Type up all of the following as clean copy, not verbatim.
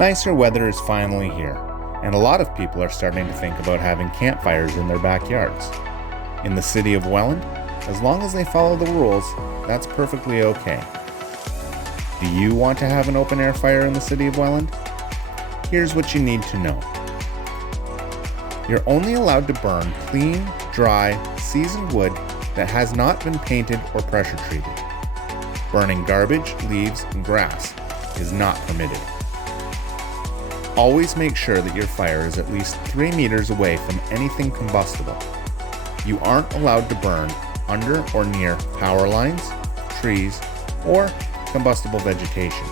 Nicer weather is finally here, and a lot of people are starting to think about having campfires in their backyards. In the City of Welland, as long as they follow the rules, that's perfectly okay. Do you want to have an open-air fire in the City of Welland? Here's what you need to know. You're only allowed to burn clean, dry, seasoned wood that has not been painted or pressure treated. Burning garbage, leaves, and grass is not permitted. Always make sure that your fire is at least 3 meters away from anything combustible. You aren't allowed to burn under or near power lines, trees, or combustible vegetation.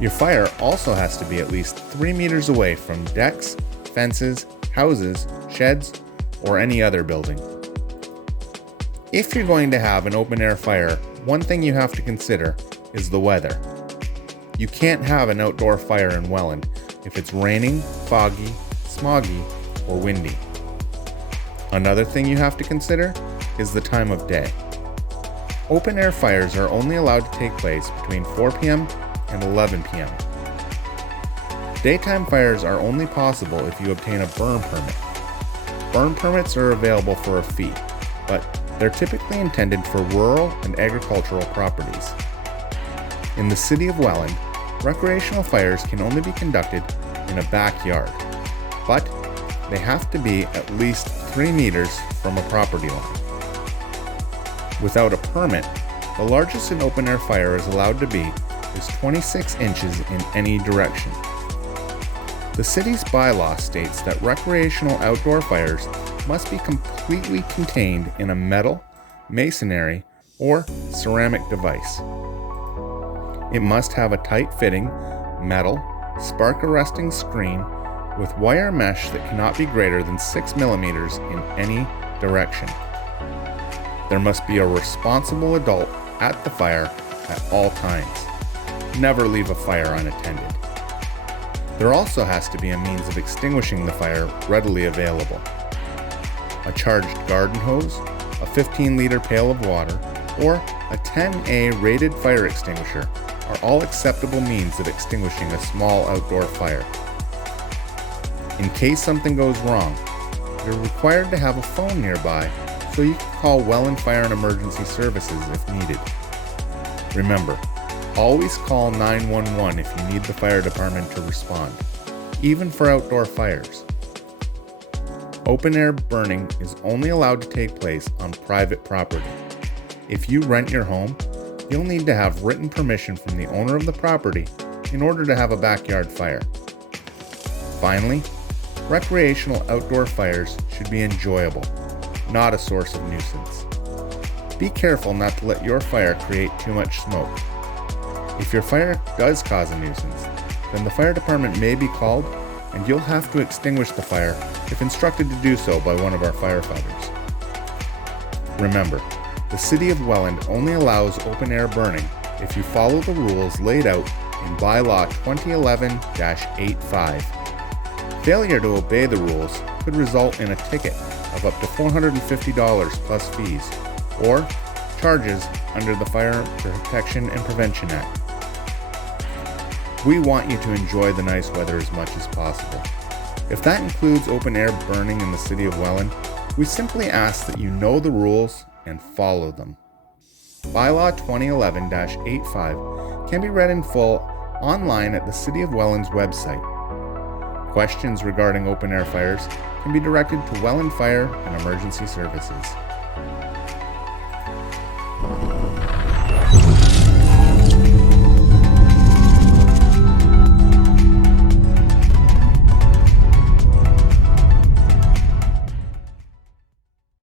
Your fire also has to be at least 3 meters away from decks, fences, houses, sheds, or any other building. If you're going to have an open-air fire, one thing you have to consider is the weather. You can't have an outdoor fire in Welland if it's raining, foggy, smoggy, or windy. Another thing you have to consider is the time of day. Open-air fires are only allowed to take place between 4 p.m. and 11 p.m. Daytime fires are only possible if you obtain a burn permit. Burn permits are available for a fee, but they're typically intended for rural and agricultural properties. In the City of Welland, recreational fires can only be conducted in a backyard, but they have to be at least 3 meters from a property line. Without a permit, the largest an open-air fire is allowed to be is 26 inches in any direction. The city's bylaw states that recreational outdoor fires must be completely contained in a metal, masonry, or ceramic device. It must have a tight-fitting, metal, spark-arresting screen with wire mesh that cannot be greater than 6 millimeters in any direction. There must be a responsible adult at the fire at all times. Never leave a fire unattended. There also has to be a means of extinguishing the fire readily available. A charged garden hose, a 15-liter pail of water, or a 10A rated fire extinguisher are all acceptable means of extinguishing a small outdoor fire. In case something goes wrong, you're required to have a phone nearby so you can call Welland Fire and Emergency Services if needed. Remember, always call 911 if you need the fire department to respond, even for outdoor fires. Open-air burning is only allowed to take place on private property. If you rent your home, you'll need to have written permission from the owner of the property in order to have a backyard fire. Finally, recreational outdoor fires should be enjoyable, not a source of nuisance. Be careful not to let your fire create too much smoke. If your fire does cause a nuisance, then the fire department may be called and you'll have to extinguish the fire if instructed to do so by one of our firefighters. Remember, the City of Welland only allows open-air burning if you follow the rules laid out in By-Law 2011-85. Failure to obey the rules could result in a ticket of up to $450 plus fees, or charges under the Fire Protection and Prevention Act. We want you to enjoy the nice weather as much as possible. If that includes open-air burning in the City of Welland, we simply ask that you know the rules and follow them. By-Law 2011-85 can be read in full online at the City of Welland's website. Questions regarding open-air fires can be directed to Welland Fire and Emergency Services.